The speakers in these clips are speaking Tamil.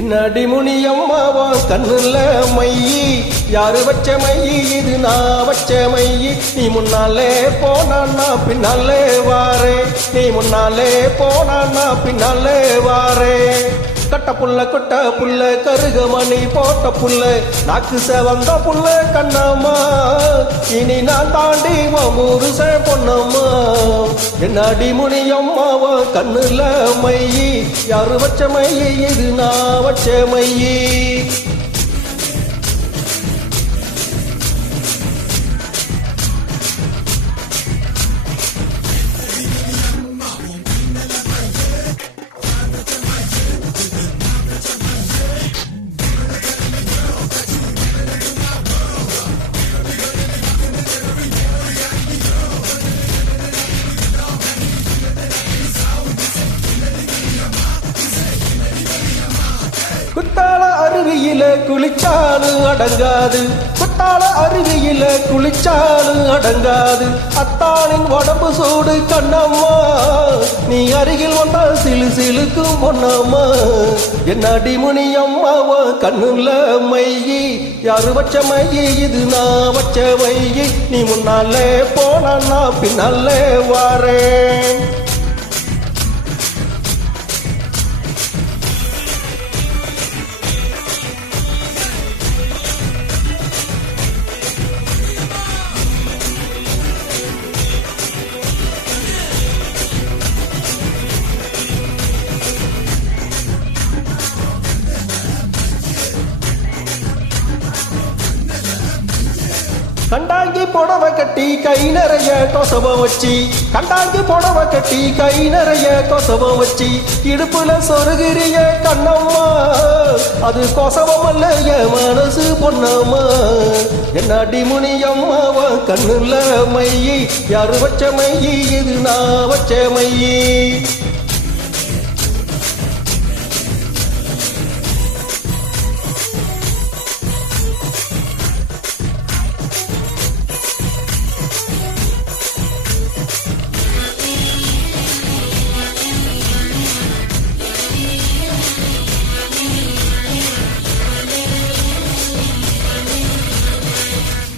என்னடி முனியம்மாவா கண்ணுல மையி யாரு வச்ச மையி இது நான் வச்ச மையி நீ முன்னாலே போனா பின்னாலே வாரே நீ முன்னாலே போனா பின்னாலே வாரே கட்ட புள்ள கருகமணி போட்ட புள்ள நாக்கு செவந்த புள்ள கண்ணம்மா இனி நான் தாண்டி ஊரு பொண்ணம்மா என்னடி முனியம்மாவா கண்ணுல மையி யாரு வச்ச மையி இது நான் வச்ச மையி குத்தால அருவியில குளிச்சாலும் அடங்காது குத்தால அருவியில குளிச்சாலும் அடங்காது அத்தானின் உடம்பு சூடு கண்ணம்மா நீ அருகில் வந்தால் சிலு சிலுக்கும் பொண்ணம்மா என்னடி முனியம்மாவா கண்ணுல மையி யாரு வச்ச மையி இது நான் வச்ச மையி நீ முன்னாலே போனா பின்னாலே வாரேன் கண்டாங்கி புடவை கட்டி கை நிறைய கொசவம் வச்சு கண்டாங்கி புடவை கட்டி கை நிறைய கொசவம் வச்சு இடுப்புல சொருகிறிய கண்ணம்மா அது கொசவம் அல்ல என் மனசு பொண்ணம்மா என்னடி முனியம்மாவா கண்ணுல மையி யாரு வச்ச மையி இது நான் வச்ச மையி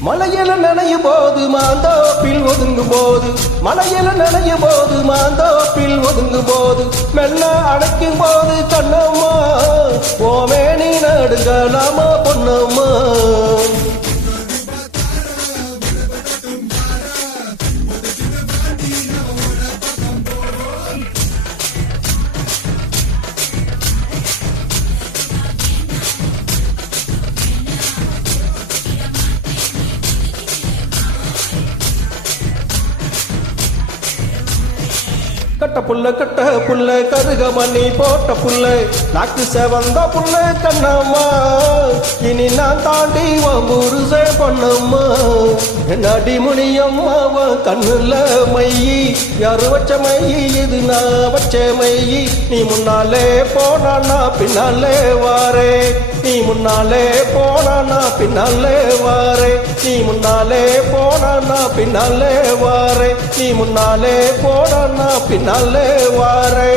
மலையில நனையும் போது மாந்தோப்பில் ஒதுங்கும் போது மலையில நனையும் போது மாந்தோப்பில் ஒதுங்கும் போது மெல்ல அடைக்கும் போது கண்ணம்மா ஓமே நீ நடுங்கலாமா பொண்ணம்மா கட்ட புள்ள கருகமணி போட்ட புள்ள நாக்கு செவந்த புள்ள கண்ணம்மா இனி நான் தாண்டி ஊரு பொண்ணம்மா என்னடி முனியம்மாவா கண்ணுல மையி யாரு வச்ச மையி இது நான் வச்ச மையி நீ முன்னாலே போனா பின்னாலே வாரே நீ முன்னாலே போனா பின்னாலே வாரே நீ முன்னாலே போனா பின்னாலே வாரே நீ முன்னாலே போனா பின்னாலே வாரே